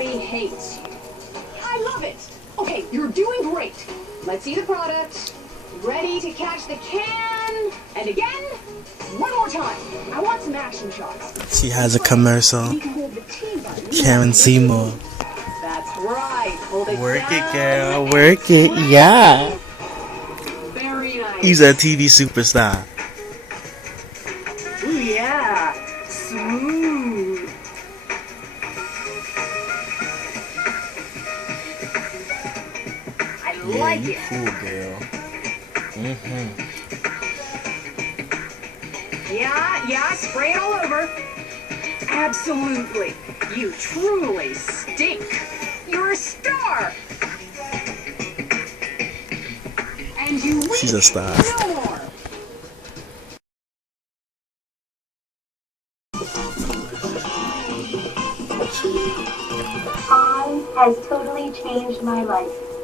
Everybody hates you. I love it. Okay, you're doing great. Let's see the product. Ready to catch the can. And again. One more time. I want some action shots. She has a commercial. You can hold the T button. Karen Seymour. That's right. Hold it Work down. it, girl. Work it. Yeah. Very nice. He's a TV superstar. Ooh, yeah. Smooth. I like it. Cool, girl. Yeah, spray it all over. Absolutely. You truly stink. You're a star. And you She's a star. no more. Pond has totally changed my life.